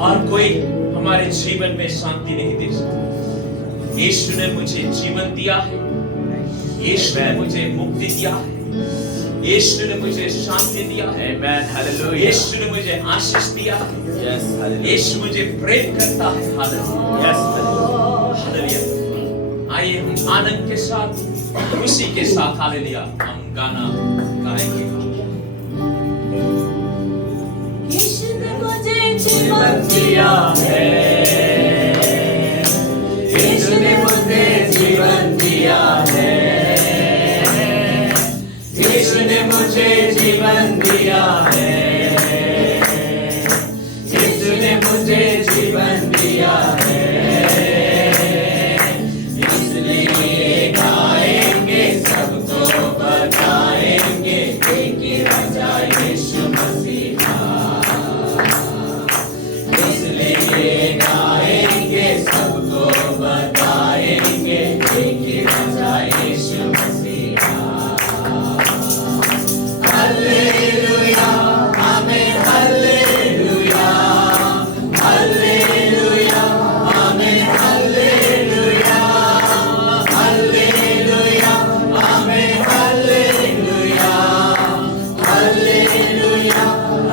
और कोई हमारे जीवन में शांति नहीं दे सकता। यीशु ने मुझे जीवन दिया है, यीशु ने मुझे मुक्ति दिया है, यीशु ने मुझे शांति दिया है, यीशु ने मुझे आशीष दिया है, यीशु मुझे प्रेम करता है। हालेलुया। आइए हम आनंद के साथ, खुशी के साथ हालेलुया हम गाना गाएंगे। यीशु ने मुझे जीवन दिया है, यीशु ने मुझे जीवन दिया है, यीशु ने मुझे जीवन दिया है, यीशु ने मुझे जीवन दिया है, इसलिए गाएंगे सबको बताएंगे कि राजा यीशु मसीहा। इसलिए गाएंगे सबको बताएंगे कि राजा यीशु मसीहा। हालेलुया, आमीन, हालेलुया, हालेलुया, आमीन, हालेलुया, हालेलुया, आमीन, हालेलुया, हालेलुया,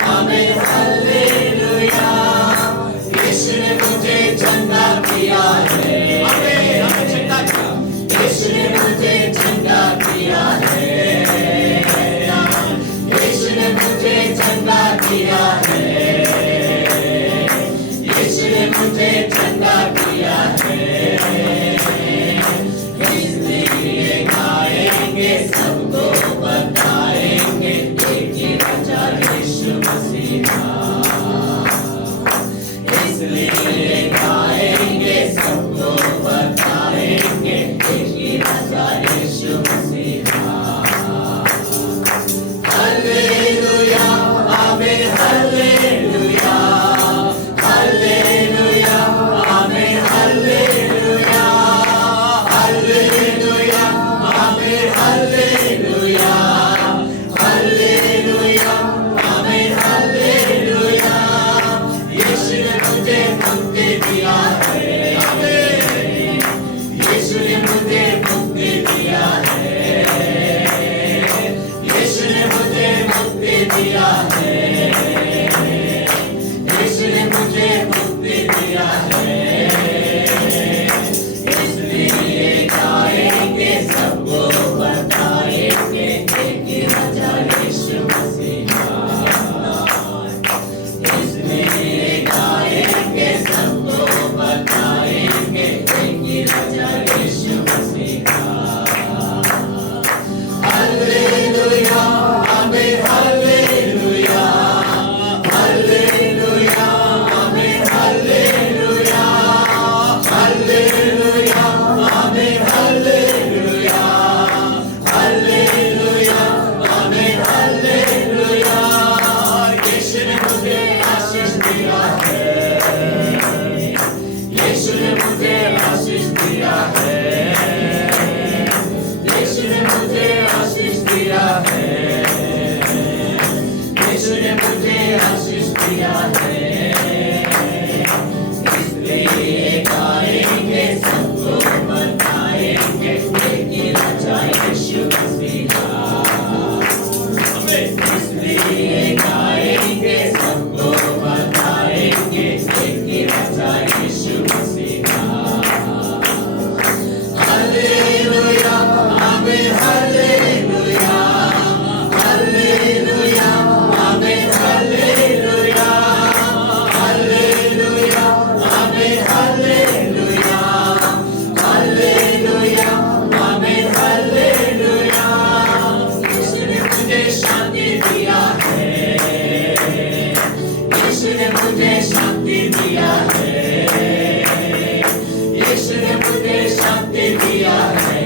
आमीन, हालेलुया। यीशु ने मुझे चंगा किया है, यीशु ने मुझे चंगा किया है, यीशु ने मुझे चंगा किया है, यीशु ने मुझे चंगा किया है। इसलिए गाएंगे सबको बताएंगे कि राजा यीशु मसीहा। इसलिए गाएंगे सबको बताएंगे कि राजा यीशु मसीहा। हालेलुया, आमीन, हालेलुया। यीशु ने मुझे शांति दिया है, यीशु ने मुझे शांति दिया है,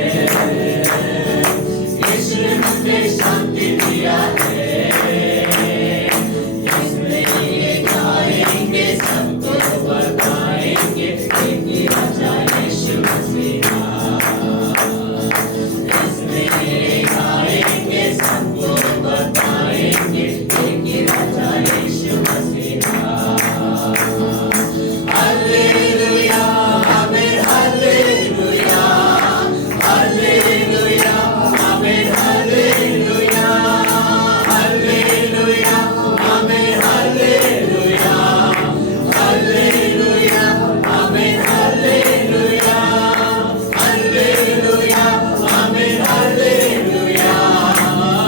यीशु ने मुझे शांति दिया है। इसलिए गाएंगे, सबको बताएंगे, एक ही राजा यीशु मसीहा। इसलिए गाएंगे, सबको बताएंगे, एक ही राजा यीशु मसीहा। हालेलुया, आमीन, हालेलुया, हालेलुया, आमीन, हालेलुया, हालेलुया, आमीन, हालेलुया, हालेलुया, आमीन, हालेलुया, हालेलुया, आमीन, हालेलुया,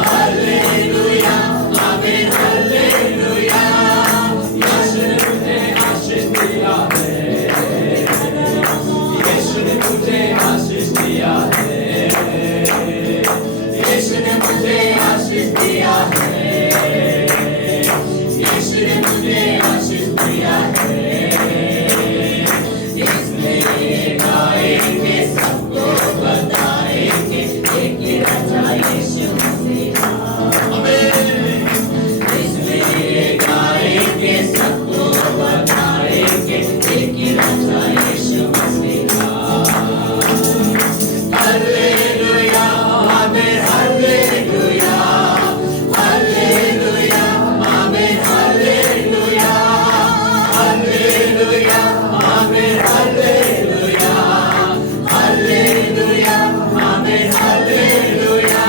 हालेलुया, आमीन, हालेलुया। यीशु ने मुझे आशीष दिया है, यीशु ने मुझे आशीष दिया है, यीशु ने मुझे आशीष दिया है, यीशु ने मुझे आशीष दिया है। इसलिए गाएंगे, सबको बताएंगे, एक ही राजा यीशु मसीहा। आमीन। इसलिए गाएंगे, सबको बताएंगे, एक ही राजा यीशु मसीहा। हालेलुया, आमीन, हालेलुया, हालेलुया, आमीन, हालेलुया, हालेलुया, आमीन, हालेलुया, हालेलुया, आमीन, हालेलुया,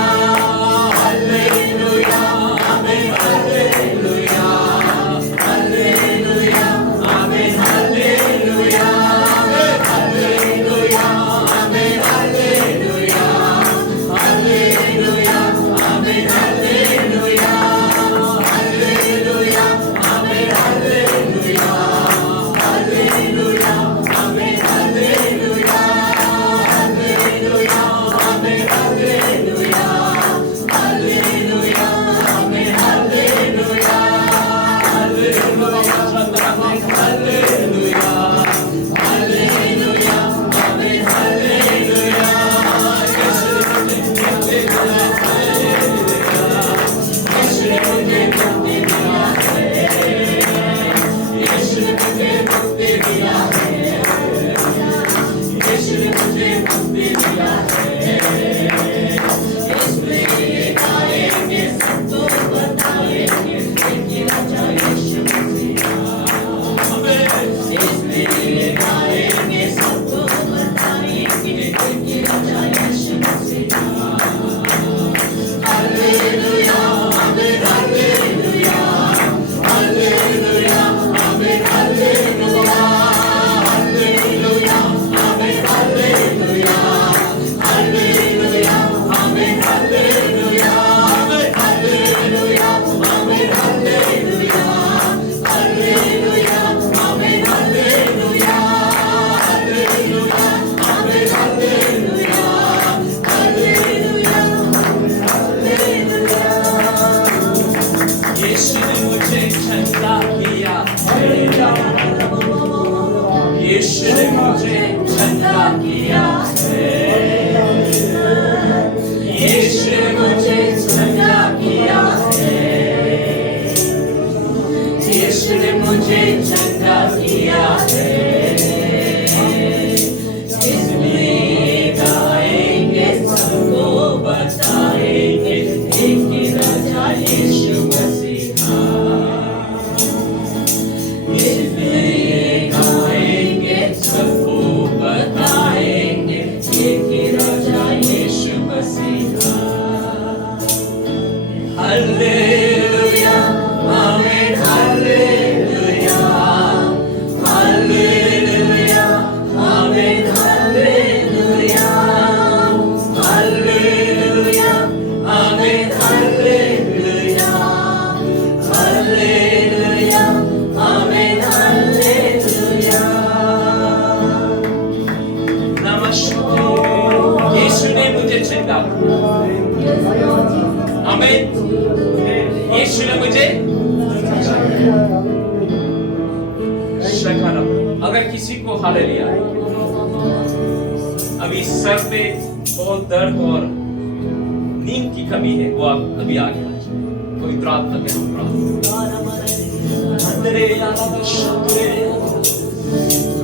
हालेलुया, आमीन, हालेलुया, हालेलुया, आमीन, हालेलुया, हालेलुया, आमीन, हालेलुया, हालेलुया, आमीन, हालेलुया, हालेलुया, आमीन, हालेलुया, हालेलुया, आमीन, हालेलुया, हालेलुया, आमीन, हालेलुया, हालेलुया, आमीन, हालेलुया, हालेलुया, हालेलुया, हालेलुया, आमीन, हालेलुया। यीशु ने मुझे मुक्ति दिया है, यीशु ने मुझे मुक्ति दिया है, यीशु ने मुझे मुक्ति दिया है। इसलिए गाएंगे, सबको बताएंगे, एक ही राजा यीशु मसीहा। इसलिए गाएंगे, सबको बताएंगे, एक ही राजा यीशु मसीहा। हालेलुया, आमीन, हालेलुया, हालेलुया, आमीन, हालेलुया, हालेलुया, आमीन, हालेलुया, हालेलुया, आमीन, हालेलुया, हालेलुया, आमीन, हालेलुया, हालेलुया, आमीन, हालेलुया, हालेलुया, आमीन, हालेलुया, हालेलुया, हालेलुया। यीशु ने मुझे ठंडा किया है, यीशु ने मुझे ठंडा किया है, यीशु ने मुझे ठंडा किया है, यीशु ने मुझे ठंडा किया है। इसलिए गाएंगे, सबको बताएंगे, एक ही राजा यीशु मसीहा। इसलिए गाएंगे, सबको बताएंगे, एक ही राजा यीशु मसीहा। हालेलुया, आमीन, हालेलुया, हालेलुया, आमीन, हालेलुया, हालेलुया, आमीन, हालेलुया, हालेलुया, आमीन, हालेलुया। नमस्ते। यीशु ने मुझे चुना। आमीन। यीशु ने मुझे अगर किसी को हालेलुया अभी सर पे बहुत दर्द और नींद की कमी है, वो आप अभी आगे आ जाए। कोई प्रार्थना में हम प्रार्थना अंदरे यारा शब्दरे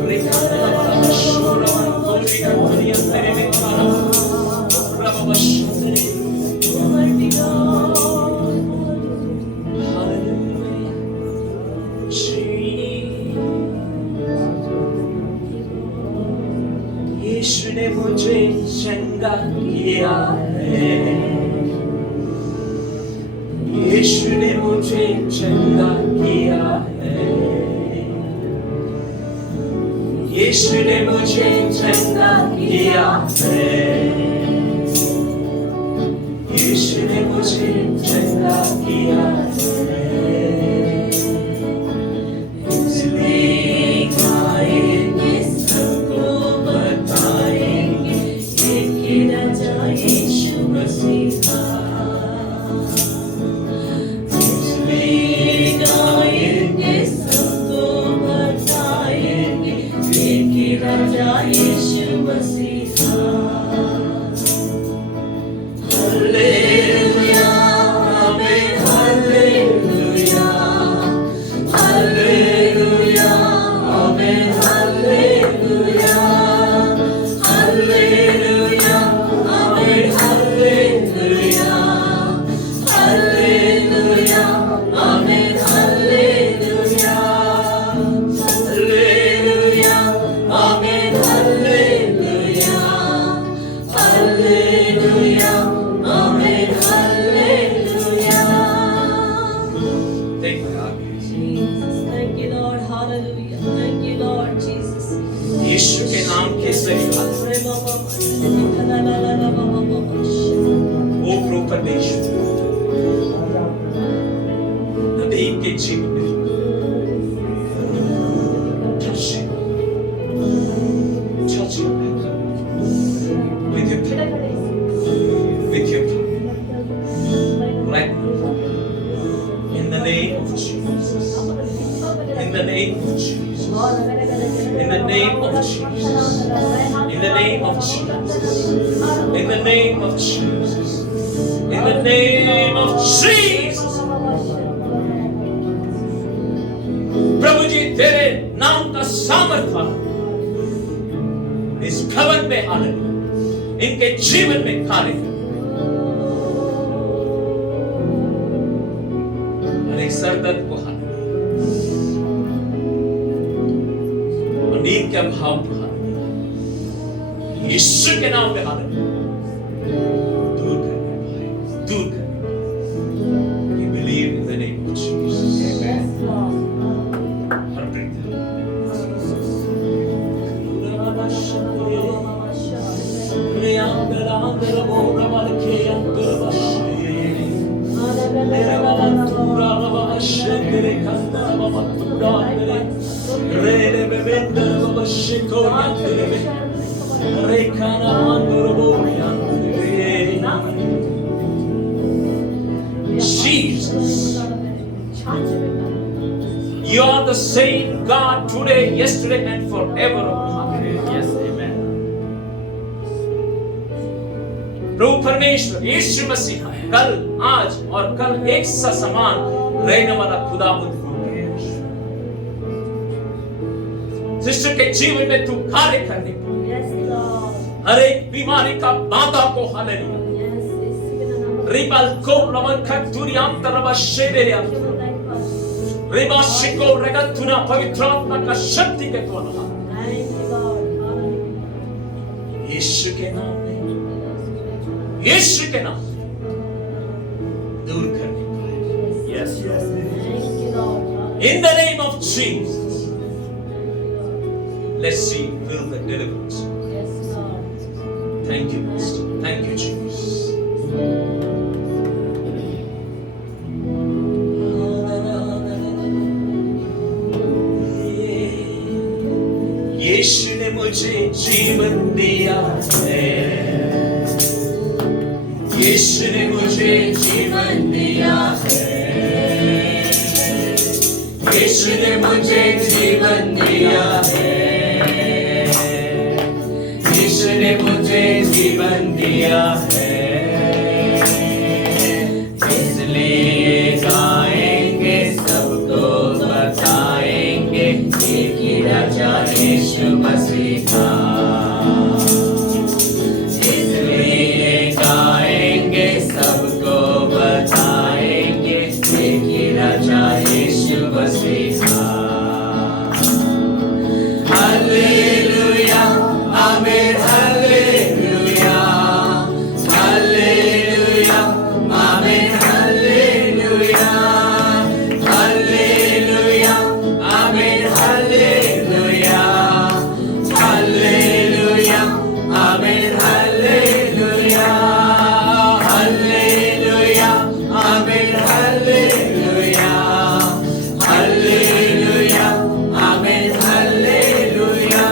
रेखाना वाला शोरा कोरी का दुनिया तेरे में खाना प्रभु शब्दरे यीशु ने मुझे चंगा किया है, यीशु ने मुझे चंगा किया है, यीशु ने मुझे चंगा किया है, यीशु ने मुझे चंगा किया है। इसलिए गाएंगे सबको बताएंगे कि राजा यीशु मसीहा। इसलिए गाएंगे सबको बताएंगे कि राजा यीशु मसीहा। हालेलुया आमीन हालेलुया हालेलुया आमीन हालेलुया हालेलुया आमीन हालेलुया हालेलुया आमीन हालेलुया हालेलुया आमीन हालेलुया हालेलुया आमीन hallelujah. Thank you, Lord. Hallelujah. Thank you, Lord Jesus. यीशु के नाम के सही वो प्रभु परमेश्वर नबी के जीवन में touch him with your power, with your power right now in the name of Jesus, in the name of Jesus, in the name of Jesus, in the name of Jesus, in the name of Jesus, in the name of Jesus। प्रभु जी तेरे नाम का सामर्थ्य इस भवन में आने, इनके जीवन में कार्य कर। हर एक सरदर्द को हटाए और नींद के अभाव को हटाए, यीशु के नाम में हाले दूर करने, दूर करने। We believe in the name of Jesus। Her Preeti Jesus, you are the same God today, yesterday, and forever. Yes, amen. प्रभु परमेश्वर यीशु मसीह कल, आज और कल एक सा समान रहने वाला खुदावंद सिस्टर के जीवन में तू कार्य करने को, हर एक बीमारी का बाधा को हालेलुया रिबल को नमन खतुरियाम तरवा शेबेरिया रिबा शिको रगतुना पवित्र आत्मा का शक्ति के द्वारा यीशु के नाम में, यीशु के नाम दूर करने को। Yes, yes, in the name of Jesus, let's see will the deliverance। Thank you, Master. Thank you, Jesus। यीशु ने मुझे जीवन दिया है, यीशु ने मुझे जीवन दिया है, यीशु ने मुझे जीवन दिया है, यीशु ने मुझे जीवन दिया है, इसलिए गाएंगे सबको बताएंगे एक ही राजा यीशु मसीहा, इसलिए गाएंगे सबको बताएंगे एक ही राजा यीशु मसीहा। हालेलुया आमीन, हालेलुया हालेलुया आमीन, हालेलुया हालेलुया आमीन, हालेलुया हालेलुया आमीन, हालेलुया हालेलुया आमीन, हालेलुया हालेलुया आमीन, हालेलुया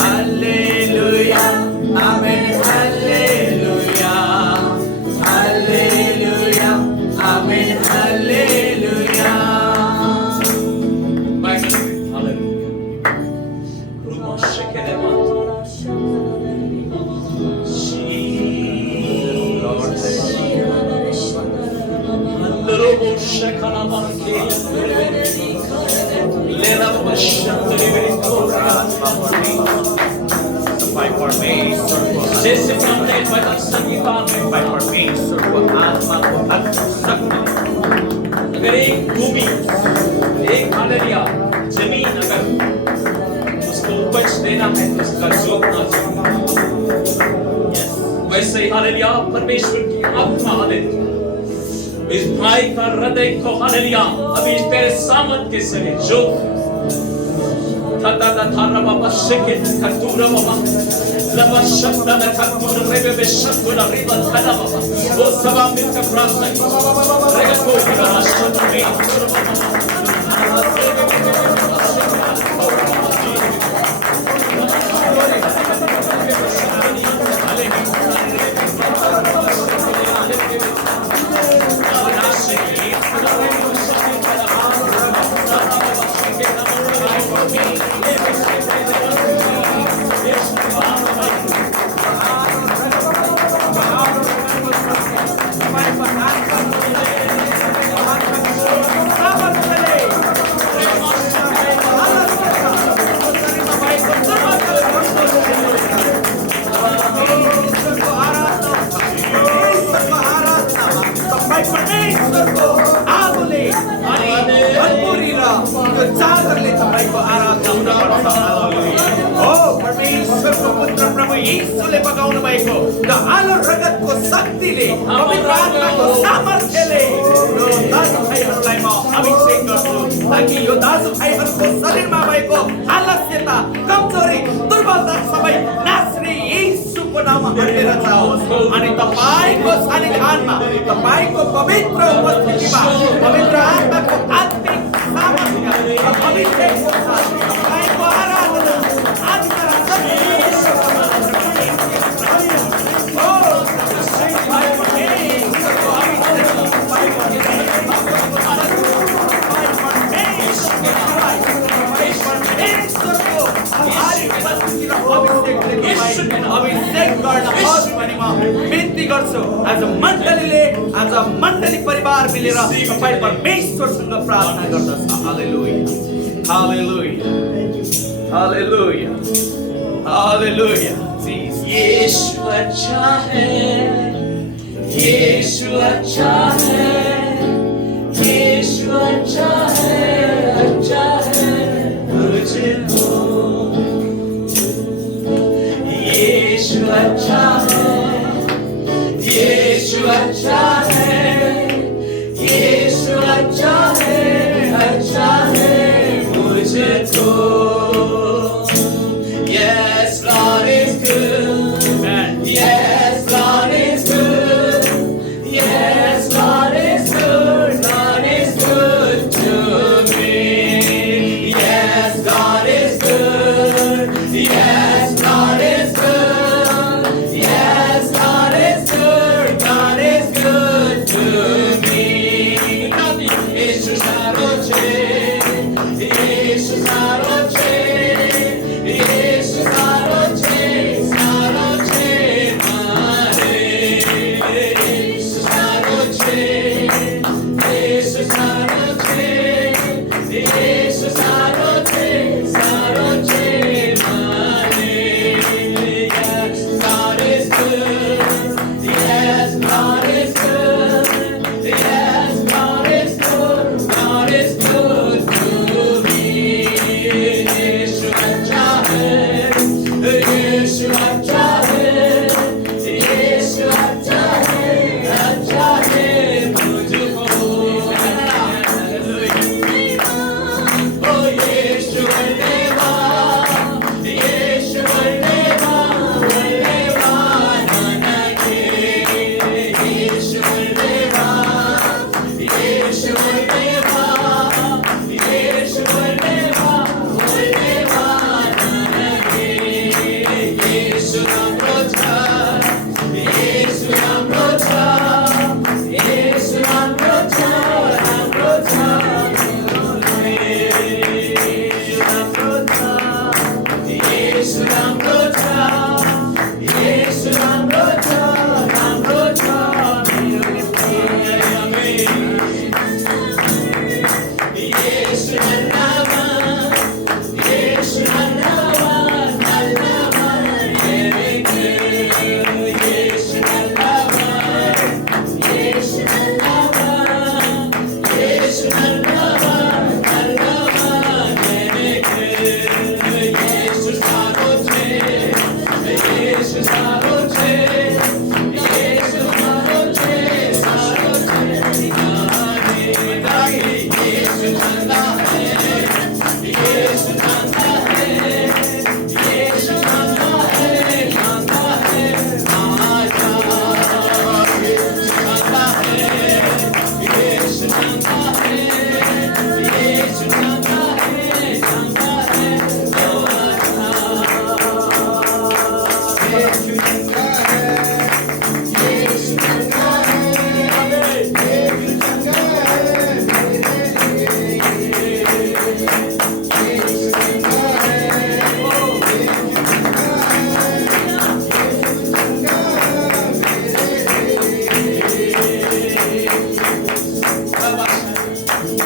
हालेलुया आमीन, हालेलुया हालेलुया आमीन, हालेलुया। जैसे हमने भजन संगीता में परमेश्वर को आत्मा को अगर एक भूमि, एक हालेलुया जमीन अगर उसको उपज देना है तो उसका जोतना चाहिए। वैसे ही हालेलुया परमेश्वर की आत्मा हालेलुया इस भाई का हृदय को हालेलुया अभी तेरे सामर्थ के से जो तता थारा बाबा शेके कतुरा बाबा लबा शब्द न कतुरा रेबे बे शब्द रिबा थारा बाबा वो सभा मिलकर प्रार्थना की रेगा को का शब्द में यीशुले बगाउनु भएको र आलो रगतको शक्तिले पवित्र आत्माको सामर्थ्यले यो दाजुभाइहरूलाई म अभिषेक गर्छु ताकि यो दाजुभाइहरूको शरीरमा भएको आलस्यता, कमजोरी, दुर्बलता सबै नास्ने यीशुको नाममा हटेर जाओस् अनि तपाईको सान्निध्यमा, तपाईको पवित्र उपस्थितिमा पवित्र आत्माको आत्मिक सामर्थ्य र अभिषेकको साथ तपाईको आराधना आत्मा र अभिषेक गर्न होस् भनी म बिन्ती गर्छु। आज मण्डली परिवार मिलेर तपाईँ परमेश्वरसँग प्रार्थना गर्दछ। Hallelujah hallelujah hallelujah hallelujah. Yeshu अच्छा है, यीशु अच्छा है, यीशु अच्छा है मुझको। यीशु अच्छा है, यीशु अच्छा है, यीशु अच्छा है मुझको। Yes, Lord is good. Yes, Lord is good. Yes, Lord is good. Lord is good to me. Yes, God is good. Yes, Lord is good. Yes, God is good. God is good to me. Jesus, I यीशु सारो छे, यीशु सारो छे, सारो छे मारे। यीशु सारो छे, यीशु सारो छे, यीशु सारो छे, सारो छे मारे। Yes, God is good. Yes, God is good. Yes, God is good. God is good to me. यीशु अच्छा है, यीशु अच्छा है, यीशु अच्छा है मुझको। ओ यीशु बल्लेवा, यीशु बल्लेवा, बल्लेवा ನನಗೆ। यीशु बल्लेवा, यीशु बल्लेवा, यीशु बल्लेवा, बल्लेवा ನನಗೆ। यीशु राम्रो छ, यीशु राम्रो छ, यीशु राम्रो छ, राम्रो छ। यीशु राम्रो छ, यीशु राम्रो छ, राम्रो छ मेरो प्रिय। यीशु नल्लावा, यीशु नल्लावा, नल्लावा मेरे। यीशु नल्लावा, यीशु नल्लावा, यीशु नल्लावा, नल्लावा मेरे। यीशु सारो छे, यीशु सारो छे, यीशु सारो छे, सारो छे मारे। यीशु चंगा है, यीशु चंगा है, यीशु चंगा है, चंगा है आजा। यीशु चंगा है, यीशु चंगा है, यीशु चंगा है, चंगा है आजा। यीशु चंगा है, यीशु चंगा है, यीशु चंगा है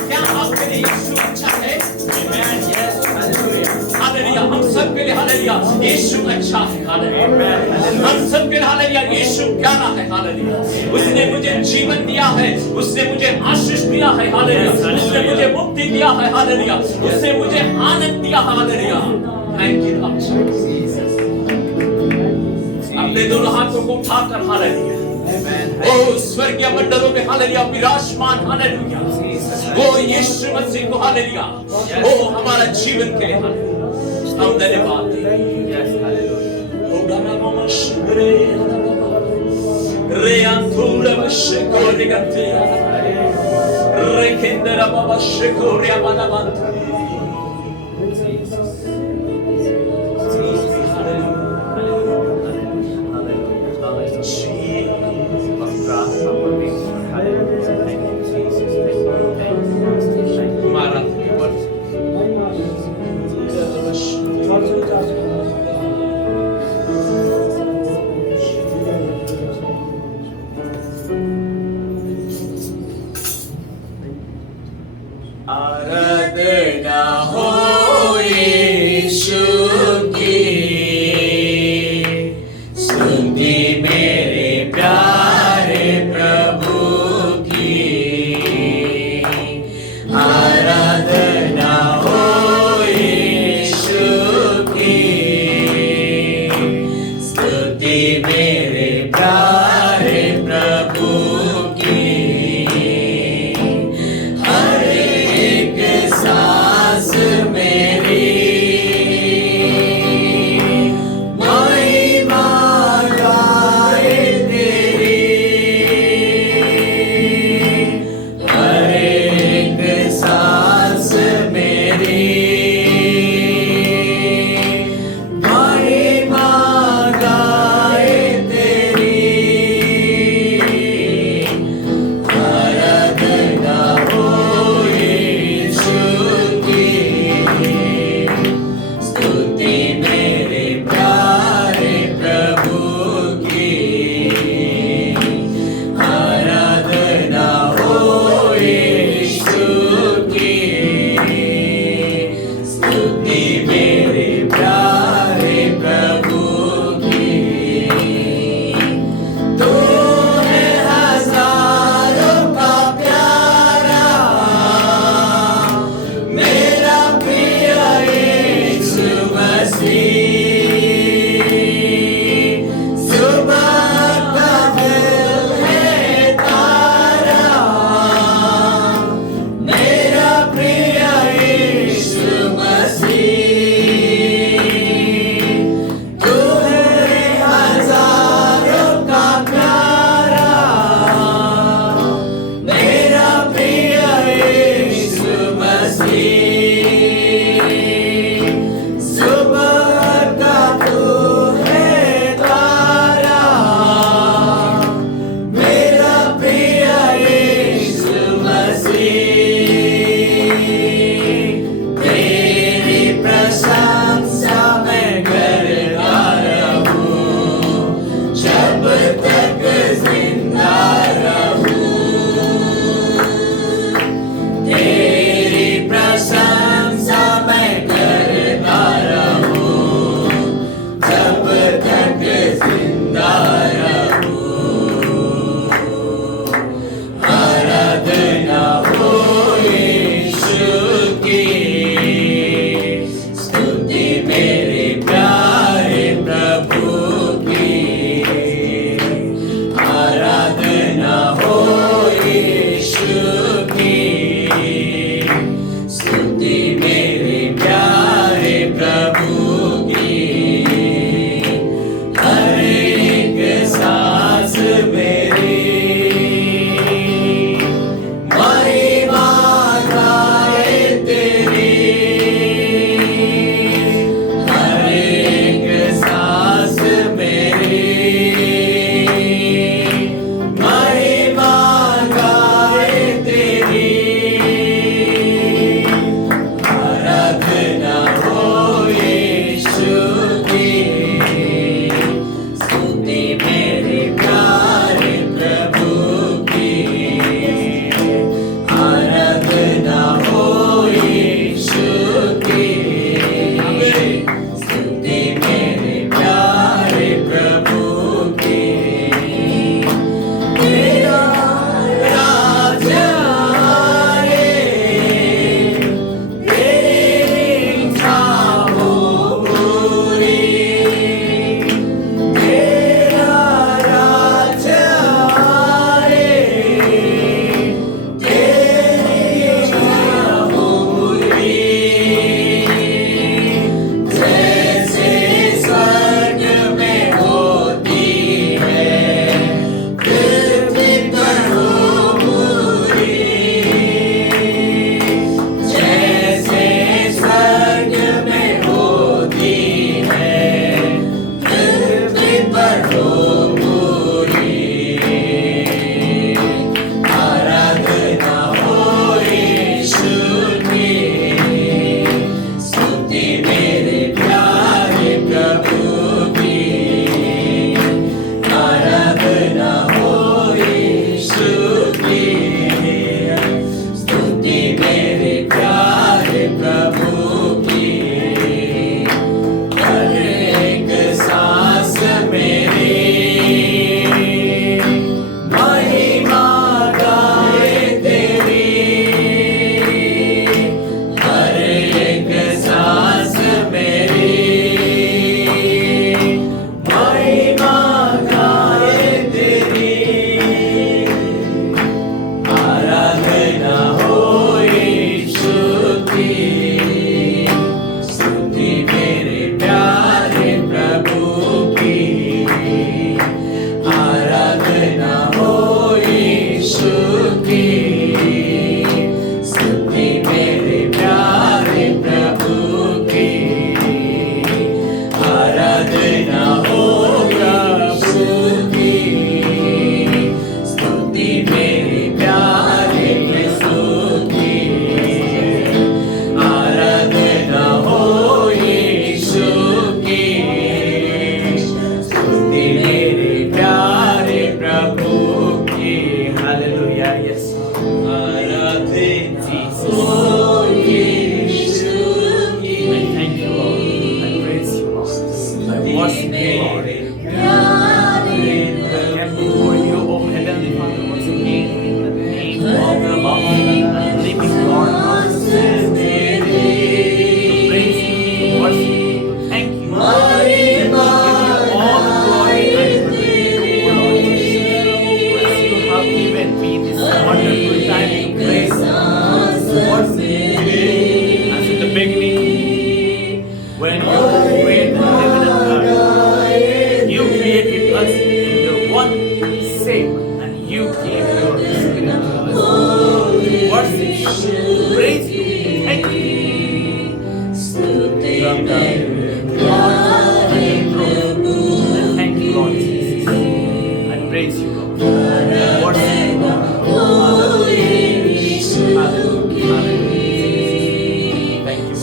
क्या आपके लिए यीशु अच्छा है? Amen. Yes. Hallelujah. Hallelujah. हम सब के लिए हालेलुया यीशु अच्छा है। हालेलुया। हम सब के लिए हालेलुया यीशु प्यारा है। हालेलुया। उसने मुझे जीवन दिया है, उसने मुझे आशीष दिया है। हालेलुया। उसने मुझे मुक्ति दिया है। हालेलुया। उसने मुझे आनंद दिया। Hallelujah. Thank you Lord Jesus. अपने दोनों हाथों को उठाकर हालेलुया। ओ स्वर्गीय मंडलों में हालेलुया विराजमान। हालेलुया। वो यीशु मसीह को हालेलुया वो हमारा जीवन के लिए हालेलुया हम धन्यवाद दें। ओ गाना मामा शुक्रे रे अंतुरा बशकोरे गते रे केंदरा बाबा शकोरे आमाना मंत्र आराधना हो यीशु की, स्तुति मेरे प्यारे प्रभु की। आराधना हो यीशु की, स्तुति मेरे प्यारे प्रभु की। हर एक सांस मेरी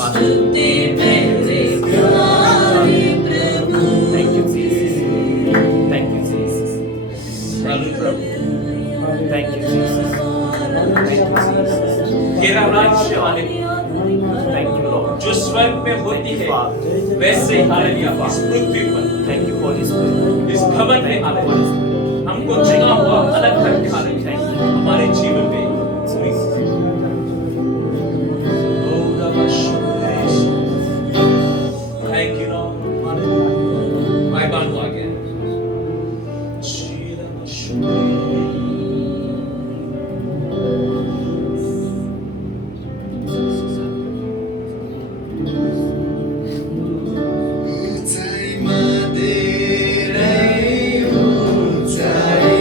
स्तुति मेरे प्यारे प्रभु Thank you, Jesus. Thank you, Jesus. Prabhu Prabhu Thank you, Jesus. Thank you, Jesus. तेरा राज्य आने Thank you, Lord. जो स्वर्ग में होती है वैसे ही हालेलुया इस पृथ्वी पर Thank you, Holy Spirit. इस भवन में हालेलुया हमको चुना हुआ अलग करके हालेलुया हमारे जीवन में थैंक यू लॉर्ड मैं बांधू आगे उचाइमा धेरै उचाइ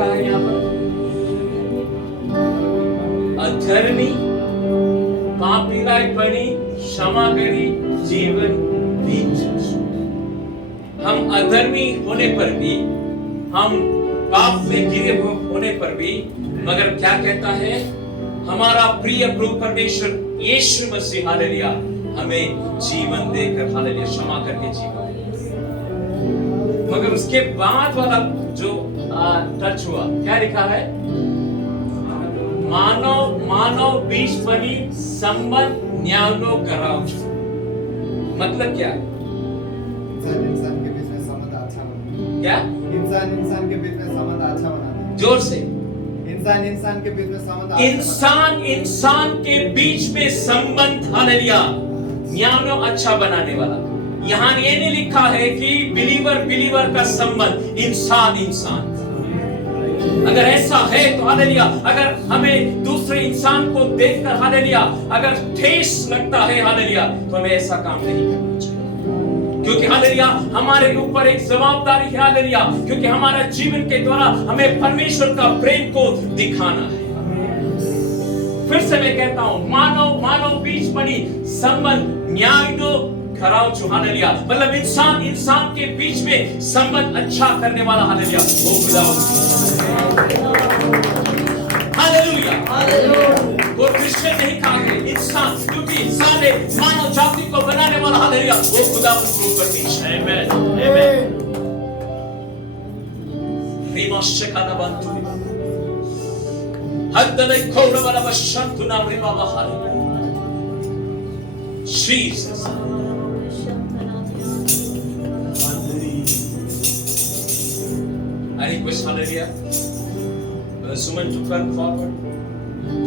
लिखा है यहाँ पर? अधर्मी पापीलापनी क्षमा करी जीवन बीत। हम अधर्मी होने पर भी, हम पाप में गिरे होने पर भी, मगर क्या कहता है हमारा प्रिय प्रभु परमेश्वर यीशु मसीह हालेलुया हमें जीवन देकर हालेलुया क्षमा करके जीवन। मगर उसके बाद वाला जो टच हुआ क्या लिखा है? मानव बीच बनी संबंध न्यानो कराओ। मतलब क्या? इंसान के बीच में संबंध अच्छा बनाना। क्या? इंसान के बीच में संबंध अच्छा बनाना। जोर से। इंसान के बीच में संबंध इंसान के बीच में संबंध हालेलुया न्यानो अच्छा बनाने वाला। यहाँ ये नहीं लिखा है कि बिलीवर का संबंध इंसान। अगर ऐसा है तो हालेलुया, अगर हमें दूसरे इंसान को देखकर हालेलुया अगर ठेस लगता है हालेलुया तो हमें ऐसा काम नहीं करना चाहिए, क्योंकि हालेलुया हमारे ऊपर एक जवाबदारी है हालेलुया, क्योंकि हमारा जीवन के द्वारा हमें परमेश्वर का प्रेम को दिखाना है। फिर से मैं कहता हूं, मानव बीच बनी संबंध न्याय नो कराओ जो हालेलुया, मतलब इंसान के बीच में संबंध अच्छा करने वाला हालेलुया वो खुदा हालेलुया। वो क्रिश्चियन नहीं कहा है इंसान, क्योंकि इंसान है मानव जाति को बनाने वाला हालेलुया वो खुदा परमेश्वर। Amen amen. रिमाशकाना बंतु हद्दले कोरवला बशंतुना रिबावा hallelujah Jesus. I request hallelujah Suman to come forward,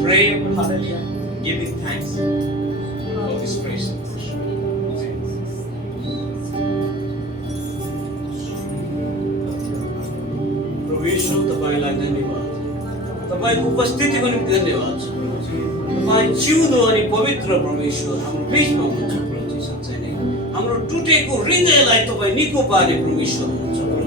pray hallelujah, giving thanks for this praise. प्रभु यीशु तपाईलाई धन्यवाद, तपाईको उपस्थितिको निम्ति धन्यवाद छ। तपाई जिउँदो अनि पवित्र परमेश्वर हाम्रो बीचमा हुनुहुन्छ प्रभुजी। साँच्चै नै हाम्रो टुटेको हृदयलाई तपाई निको पार्ने परमेश्वर हुनुहुन्छ प्रभुजी।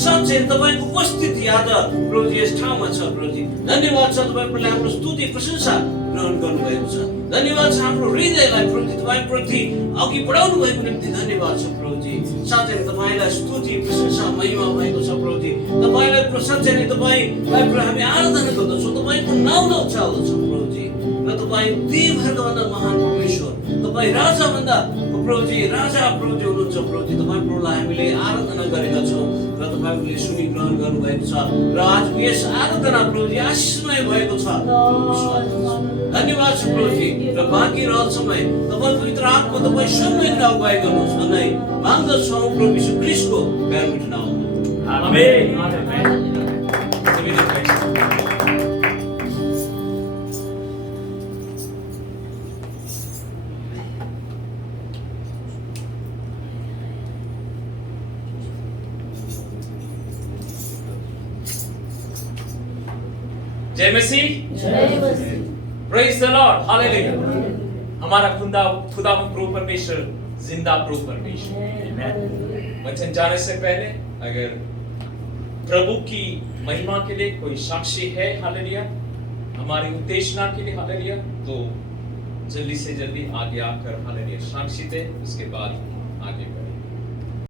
साँच्चै तपाईको उपस्थिति आज प्रभुजी यस ठाउँमा छ प्रभुजी। धन्यवाद छ तपाईले हाम्रो स्तुति प्रशंसा ग्रहण गर्नुभएको छ। धन्यवाद छ हाम्रो हृदयलाई प्रभुजी तपाईप्रति अघि बढाउनु भएको निम्ति धन्यवाद छ प्रभुजी। साँच्चै तपाईलाई स्तुति प्रशंसा महिमा भएको छ प्रभुजी। तपाईलाई साँच्चै नै तपाईलाई हामी आराधना गर्दछौँ, तपाईको नाउँ उचाल्दछौँ प्रभुजी। र तपाई देवहरूका भन्दा महान परमेश्वर, तपाई राजा भन्दा प्रभुजी राजा प्रभुजी हुनुहुन्छ प्रभुजी। तपाई प्रभुलाई हामीले आराधना गरेका छौँ र तपाईले सुनि ग्रहण गर्नुभएको छ र आजको यस आराधना प्रभुजी आशीषमय भएको छ। धन्यवाद छ प्रभुजी। र बाँकी रहल समय तपाई पवित्र आत्मा तपाई स्वयं अगुवाई गर्नुहोस् भन्दै माग्दछौँ प्रभु यीशु ख्रीष्टको प्यारो मिठो नाममा। आमेन आमेन। सभी लोग बैठिए। जय मसीह। Praise the Lord hallelujah. हमारा खुदा प्रभु परमेश्वर जिंदा प्रभु परमेश्वर। आमेन। वचन जाने से पहले अगर प्रभु की महिमा के लिए कोई साक्षी है हालेलुया, हमारी उत्तेजना के लिए हालेलुया, तो जल्दी से जल्दी आगे आकर हालेलुया साक्षी दे, उसके बाद आगे